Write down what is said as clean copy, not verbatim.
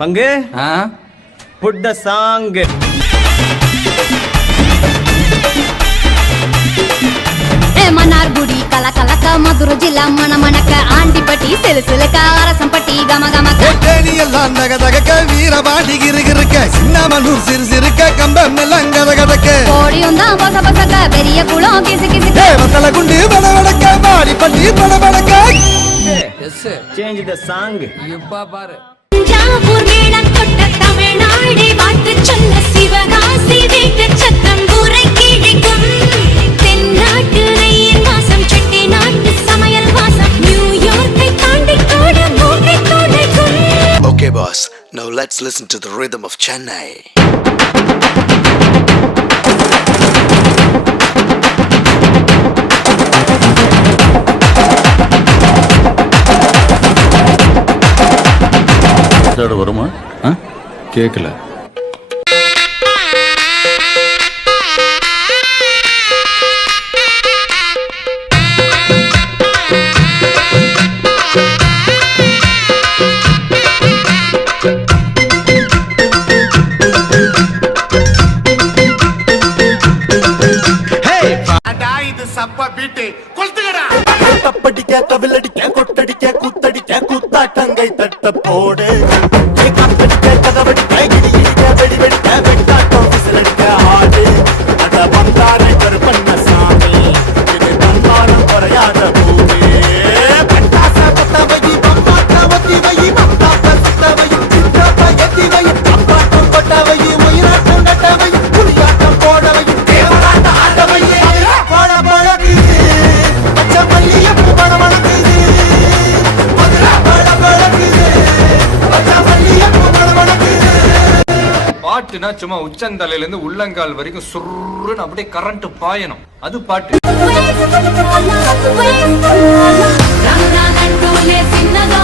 பங்கு put the song. Mannargudi కలకలక మధుర జిల్లా మన మనక ఆంటిపట్టి సిలసిలక அரசம்பட்டி கமகமக்க தேனி எல்லாம் தகதகக்க வீரபாண்டி கிறுகிறுக்க சின்னமனூர் சிறுசிறுக்க கம்பம் எல்லாம் கதகதக்க கோடியும் தான் பச பசக்க பெரிய குளம் கிசு கிசுக்க வத்தல குண்டு படபடக்க பாடிப்பட்டி படபடக்க Change the song. இப்ப பாரு தஞ்சாவூர் மேளம் கொண்ட தமிழ்நாடு வாழ்த்து சொல்ல சிவகாசி வீட்டு சத்தம் ஊரை கிழிக்கும் தென்னாட்டு நெய்யின் வாசம் செட்டி நாட்டு சமையல் வாசம் நியூயார்க்கை தாண்டி கூட மூட்டை துடைக்கும். Okay boss, now let's listen to the rhythm of Chennai. வருமா கேக்கல இது சப்ப பீட்டு கொளுத்துங்கடா தப்படிக்க கவிலடிக்க கொட்டடிக்க குத்தடிக்க குத்தாட்டங்கை தட்ட போடு கத்தடிக்க கதவடிக்க இடி இடிக்க வெடி வெடிக்க வெட்டாட்டம் விசிலடிக்க ஆடு அட பந்தாரை கருப்பண்ண சாமி இது தந்தாரம் குறையாத பூமி பட்டாச பத்தவை பம்பாட்ட ஒத்தி வை பம்பாட்ட சுத்தவை சிற்றப்ப எத்தி வை அப்பாட்டம் கொட்டவை மயிராட்டம் நட்டவை புலியாட்டம் போடவை தேவராட்ட ஆட்டவை பட பழகுது பச்சை மல்லியப்பூ பட பழகுது மதுரை பட பழகுது பச்சை மல்லியப்பூ பட பழகுது. பாட்டுனா சும்மா உச்சந்தலையில இருந்து உள்ளங்கால் வரைக்கும் சுருன்னு அப்படியே கரண்ட் பாயணும், அது பாட்டு. రంగనాథంటూనే చిన్నదో